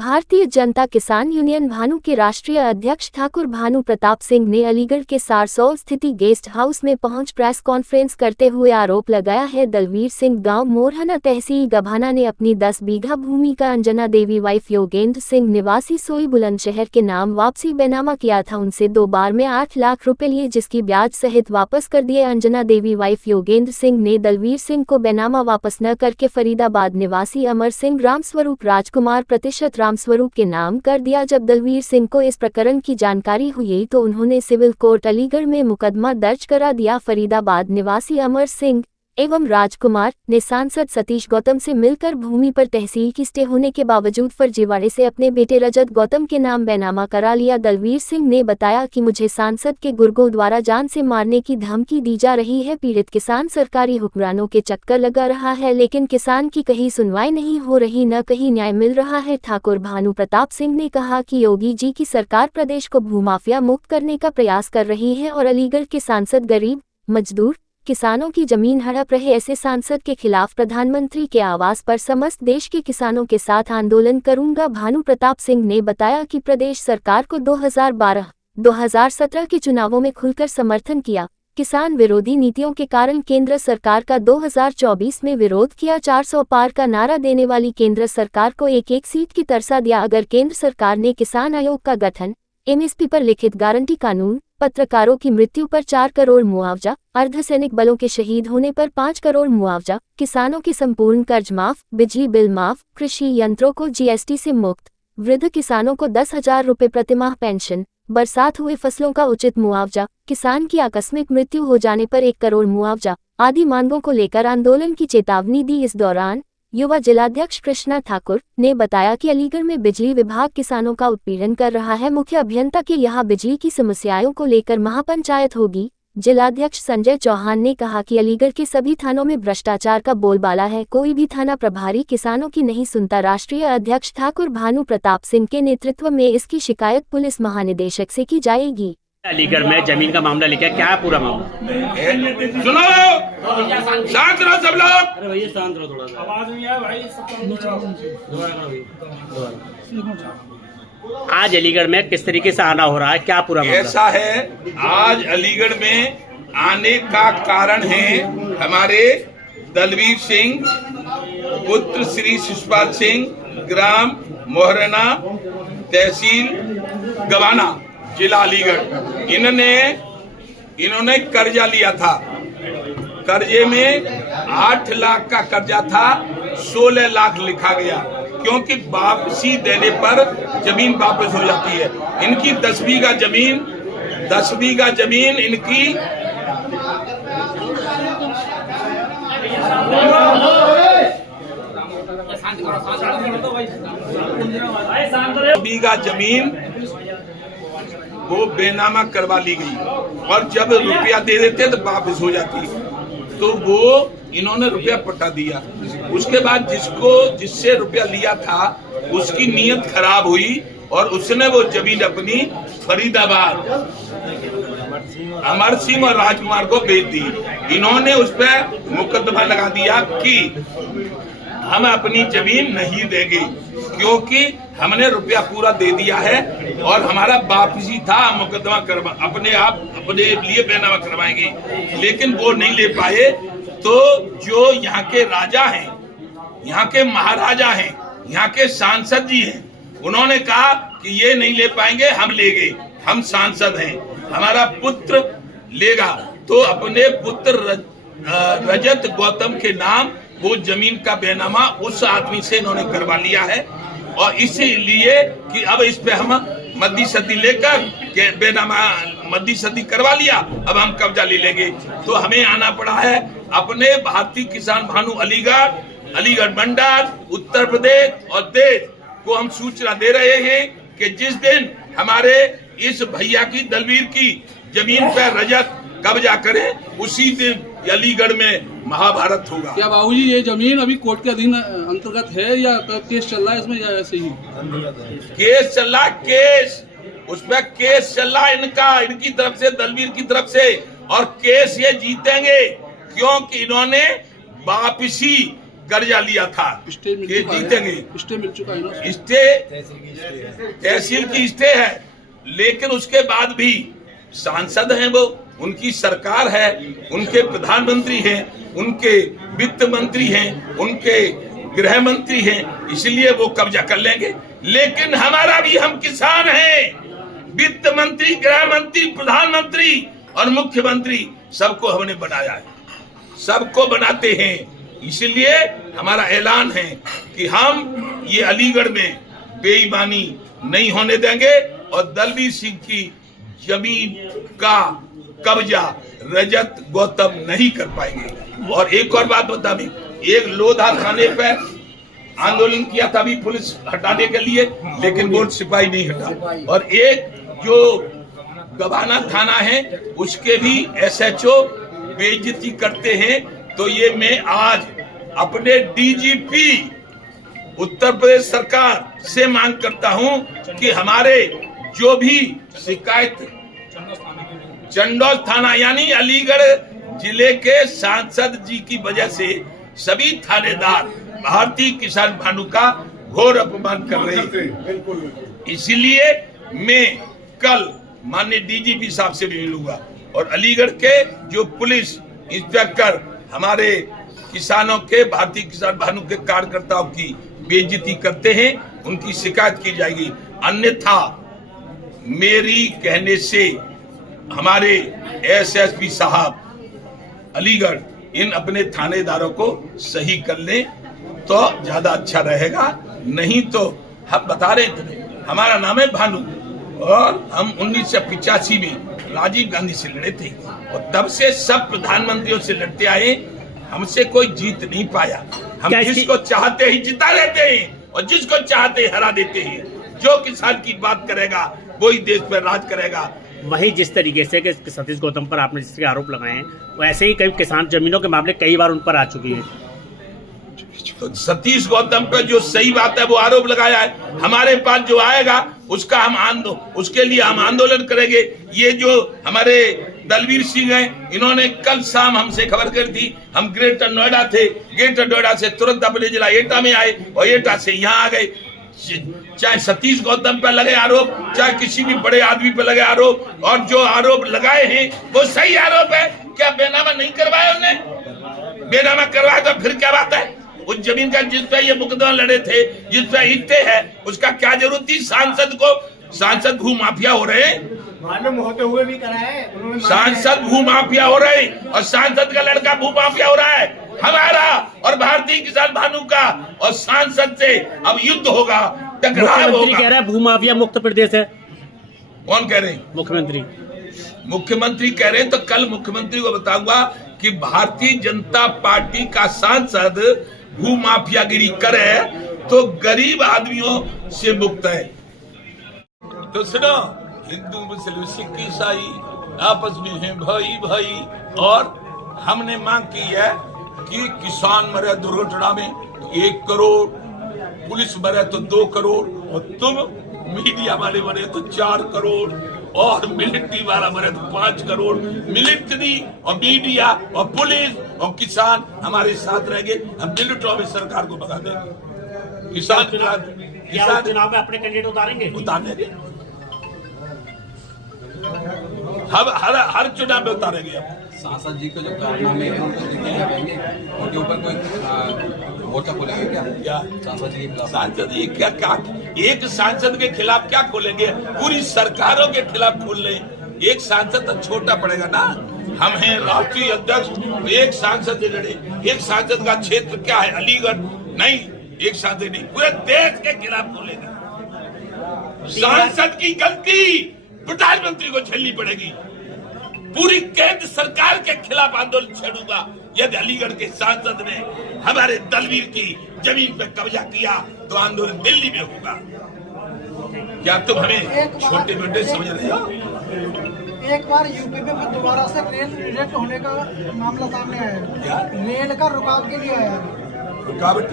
भारतीय जनता किसान यूनियन भानु के राष्ट्रीय अध्यक्ष ठाकुर भानु प्रताप सिंह ने अलीगढ़ के सारसोल स्थित गेस्ट हाउस में पहुंच प्रेस कॉन्फ्रेंस करते हुए आरोप लगाया है दलवीर सिंह गांव मोरहना तहसील गभाना ने अपनी 10 बीघा भूमि का अंजना देवी वाइफ योगेंद्र सिंह निवासी सोई बुलंदशहर के नाम वापसी बैनामा किया था। उनसे 2 बार में 8 लाख रुपए लिए जिसकी ब्याज सहित वापस कर दिए। अंजना देवी वाइफ योगेंद्र सिंह ने दलवीर सिंह को बैनामा वापस न करके फरीदाबाद निवासी अमर सिंह रामस्वरूप राजकुमार प्रतिशत रामस्वरूप के नाम कर दिया। जब दलवीर सिंह को इस प्रकरण की जानकारी हुई तो उन्होंने सिविल कोर्ट अलीगढ़ में मुकदमा दर्ज करा दिया। फरीदाबाद निवासी अमर सिंह एवं राजकुमार ने सांसद सतीश गौतम से मिलकर भूमि पर तहसील की स्टे होने के बावजूद फर्जीवाड़े से अपने बेटे रजत गौतम के नाम बैनामा करा लिया। दलवीर सिंह ने बताया कि मुझे सांसद के गुर्गों द्वारा जान से मारने की धमकी दी जा रही है। पीड़ित किसान सरकारी हुक्मरानों के चक्कर लगा रहा है, लेकिन किसान की कहीं सुनवाई नहीं हो रही, न कहीं न्याय मिल रहा है। ठाकुर भानु प्रताप सिंह ने कहा कि योगी जी की सरकार प्रदेश को भूमाफिया मुक्त करने का प्रयास कर रही है और अलीगढ़ के सांसद गरीब, मजदूर, किसानों की जमीन हड़प रहे ऐसे सांसद के खिलाफ प्रधानमंत्री के आवास पर समस्त देश के किसानों के साथ आंदोलन करूंगा। भानु प्रताप सिंह ने बताया कि प्रदेश सरकार को 2012-2017 के चुनावों में खुलकर समर्थन किया। किसान विरोधी नीतियों के कारण केंद्र सरकार का 2024 में विरोध किया। 400 पार का नारा देने वाली केंद्र सरकार को एक सीट की तरसा दिया। अगर केंद्र सरकार ने किसान आयोग का गठन, एमएसपी पर लिखित गारंटी कानून, पत्रकारों की मृत्यु पर 4 करोड़ मुआवजा, अर्धसैनिक बलों के शहीद होने पर 5 करोड़ मुआवजा, किसानों की संपूर्ण कर्ज माफ, बिजली बिल माफ, कृषि यंत्रों को जीएसटी से मुक्त, वृद्ध किसानों को 10,000 रुपए प्रतिमाह पेंशन, बरसात हुए फसलों का उचित मुआवजा, किसान की आकस्मिक मृत्यु हो जाने पर 1 करोड़ मुआवजा आदि मांगों को लेकर आंदोलन की चेतावनी दी। इस दौरान युवा जिलाध्यक्ष कृष्णा ठाकुर ने बताया कि अलीगढ़ में बिजली विभाग किसानों का उत्पीड़न कर रहा है। मुख्य अभियंता के यहाँ बिजली की समस्याओं को लेकर महापंचायत होगी। जिलाध्यक्ष संजय चौहान ने कहा कि अलीगढ़ के सभी थानों में भ्रष्टाचार का बोलबाला है, कोई भी थाना प्रभारी किसानों की नहीं सुनता। राष्ट्रीय अध्यक्ष ठाकुर भानु प्रताप सिंह के नेतृत्व में इसकी शिकायत पुलिस महानिदेशक से की जाएगी। अलीगढ़ में जमीन का मामला लेकर क्या है पूरा मामला? सुनो, शांत रहो सब लोग। अरे भैया शांत रहो, थोड़ा सा आवाज नहीं है भाई। आज अलीगढ़ में किस तरीके से आना हो रहा है, क्या पूरा मामला? ऐसा है, आज अलीगढ़ में आने का कारण है हमारे दलवीर सिंह पुत्र श्री शिशुपाल सिंह, ग्राम मोहरना, तहसील गभाना, जिला अलीगढ़। इन्होंने कर्जा लिया था। कर्जे में 8 लाख का कर्जा था, 16 लाख लिखा गया, क्योंकि वापसी देने पर जमीन वापस हो जाती है। इनकी 10 बीघा जमीन इनकी बीघा जमीन वो बेनामा करवा ली गई और जब रुपया दे देते तो वापस हो जाती, तो वो इन्होंने रुपया पटा दिया। उसके बाद जिससे रुपया लिया था उसकी नीयत खराब हुई और उसने वो जमीन अपनी फरीदाबाद अमर सिंह और राजकुमार को बेच दी। इन्होंने उस पर मुकदमा लगा दिया कि हम अपनी जमीन नहीं देंगे, क्योंकि हमने रुपया पूरा दे दिया है और हमारा वापसी था, मुकदमा करवा अपने लिए बैनामा करवाएंगे, लेकिन वो नहीं ले पाए। तो जो यहाँ के राजा हैं, यहाँ के महाराजा हैं, यहाँ के सांसद जी हैं, उन्होंने कहा कि ये नहीं ले पाएंगे, हम ले गए, हम सांसद हैं, हमारा पुत्र लेगा। तो अपने पुत्र रजत गौतम के नाम वो जमीन का बैनामा उस आदमी से इन्होंने करवा लिया है और इसीलिए कि अब इस पे हम मद्दी सदी लेकर के बैनामा मद्दी सदी करवा लिया, अब हम कब्जा ले लेंगे। तो हमें आना पड़ा है अपने भारतीय किसान भानु अलीगढ़ मंडल, उत्तर प्रदेश और देश को हम सूचना दे रहे हैं कि जिस दिन हमारे इस भैया की दलवीर की जमीन पर रजत कब्जा करें, उसी दिन अलीगढ़ में महाभारत होगा। क्या बाबूजी ये जमीन अभी कोर्ट के अधीन अंतर्गत है या केस चल रहा है इसमें, या ऐसे ही केस चल रहा? उस पर केस चल रहा इनकी तरफ से, दलवीर की तरफ से, और केस ये जीतेंगे क्योंकि इन्होंने वापसी कर्जा लिया था स्टे मिल कि चुका है। जीतेंगे। स्टे मिल चुका है ना। स्टे तहसील की स्टे है, लेकिन उसके बाद भी सांसद हैं वो, उनकी सरकार है, उनके प्रधानमंत्री हैं, उनके वित्त मंत्री हैं, उनके गृह मंत्री हैं, इसलिए वो कब्जा कर लेंगे। लेकिन हमारा भी, हम किसान हैं, वित्त मंत्री, गृह मंत्री, प्रधानमंत्री और मुख्यमंत्री सबको हमने बनाया है, सबको बनाते हैं। इसलिए हमारा ऐलान है कि हम ये अलीगढ़ में बेईमानी नहीं होने देंगे और दलवीर सिंह की जमीन का कब्जा रजत गौतम नहीं कर पाएंगे। और एक और बात बता दें, एक लोधा थाने पर आंदोलन किया था अभी पुलिस हटाने के लिए, लेकिन बोर्ड सिपाही नहीं हटा। और एक जो गवाना थाना है उसके भी एसएचओ बेइज्जती करते हैं। तो ये मैं आज अपने डीजीपी उत्तर प्रदेश सरकार से मांग करता हूं कि हमारे जो भी शिकायत चंडोल थाना यानी अलीगढ़ जिले के सांसद जी की वजह से सभी थानेदार भारतीय किसान भानु का घोर अपमान कर रहे हैं। इसीलिए मैं कल माननीय डीजीपी साहब से भी मिलूंगा और अलीगढ़ के जो पुलिस इंस्पेक्टर हमारे किसानों के, भारतीय किसान भानु के कार्यकर्ताओं की बेइज्जती करते हैं, उनकी शिकायत की जाएगी। अन्यथा मेरी कहने से हमारे एसएसपी साहब अलीगढ़ इन अपने थानेदारों को सही कर लें तो ज्यादा अच्छा रहेगा। नहीं तो हम बता रहे थे, हमारा नाम है भानु और हम 1985 में राजीव गांधी से लड़े थे और तब से सब प्रधानमंत्रियों से लड़ते आए, हमसे कोई जीत नहीं पाया। हम जिसको चाहते ही जिता लेते हैं और जिसको चाहते ही हरा देते हैं। जो किसान की बात करेगा वही देश पर राज करेगा। वही जिस तरीके से कि सतीश गौतम पर आपने जिसके आरोप लगाए हैं, वैसे ही कई किसान जमीनों के मामले कई बार उन पर आ चुकी है। तो सतीश गौतम पे जो सही बात है वो आरोप लगाया है, हमारे पास जो आएगा उसका उसके लिए हम आंदोलन करेंगे। ये जो हमारे दलवीर सिंह हैं, इन्होंने कल शाम हमसे खबर कर दी, हम ग्रेटर नोएडा थे, ग्रेटर नोएडा से तुरंत अपने जिला एटा में आए और एटा से यहाँ आ गए। चाहे सतीश गौतम पे लगे आरोप, चाहे किसी भी बड़े आदमी पे लगे आरोप, और जो आरोप लगाए हैं वो सही आरोप है। क्या बेनामा नहीं करवाया उन्हें? बेनामा करवाया तो फिर क्या बात है? उस जमीन का जिस पे ये मुकदमा लड़े थे, जिस पे हिस्से है, उसका क्या जरूरत थी सांसद को? सांसद भू माफिया हो रहे हैं, मालूम होते हुए भी कराए सांसद भू माफिया हो रहे हैं और सांसद का लड़का भू माफिया हो रहा है। हमारा और भारतीय किसान भानु का और सांसद से अब युद्ध होगा, टकराव होगा। कह रहा है भूमाफिया मुक्त प्रदेश है। कौन कह रहे हैं? मुख्यमंत्री कह रहे हैं। तो कल मुख्यमंत्री को बताऊंगा कि भारतीय जनता पार्टी का सांसद भू माफियागिरी करे तो गरीब आदमियों से मुक्त है। तो सुनो, हिंदू मुस्लिम सिख ईसाई आपस में हैं भाई भाई, और हमने मांग की है कि किसान मरे दुर्घटना में तो 1 करोड़, पुलिस मरे तो 2 करोड़, और तुम मीडिया वाले मरे तो 4 करोड़, और मिलिट्री वाला मरे तो 5 करोड़। मिलिट्री और मीडिया और पुलिस और किसान हमारे साथ रहेंगे। हम मिलिट्री में सरकार को भगा देंगे। किसान चुनाव में अपने कैंडिडेट उतारेंगे, हम हर चुनाव में उतारेंगे। सांसद जी को जो कारनामे हैं उनको दिल्ली जाएंगे, उनके ऊपर कोई मोर्चा खोलेंगे क्या? सांसद जी के खिलाफ? सांसद जी क्या एक सांसद के खिलाफ क्या खोलेंगे? पूरी सरकारों के खिलाफ खोल लें। एक सांसद तो छोटा पड़ेगा ना, हम हैं राष्ट्रीय अध्यक्ष, एक सांसद लड़े। एक सांसद का क्षेत्र क्या है? अलीगढ़ नहीं, एक सांसद नहीं, पूरे देश के खिलाफ खोलेगा। सांसद की गलती प्रधानमंत्री को झेलनी पड़ेगी। पूरी केंद्र सरकार के खिलाफ आंदोलन छेड़ूंगा यदि अलीगढ़ के सांसद ने हमारे दलवीर की जमीन पर कब्जा किया तो आंदोलन दिल्ली में होगा। क्या तुम हमें छोटे बेटे समझ रहे हो? एक बार यूपी में दोबारा से रेल रिजेक्ट होने का मामला सामने आया है। रेल का रुकाव के लिए आया है। रुकावट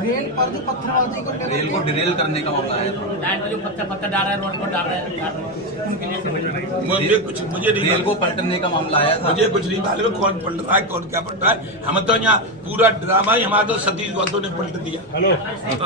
रेल पर जो पत्थरबाजी को लेकर रेल को डिरेल करने का मामला आया था। लाइन पे जो पत्थर डाल रहे हैं, रोड को डाल रहे हैं, उनके लिए समझ में नहीं। मुझे नहीं रेल को पलटने का मामला आया था। मुझे कुछ नहीं मालूम कौन पलट रहा है कौन क्या पलट रहा है। हम तो यहाँ पूरा ड्रामा ही हमारा तो सतीश गौतम ने पलट दिया।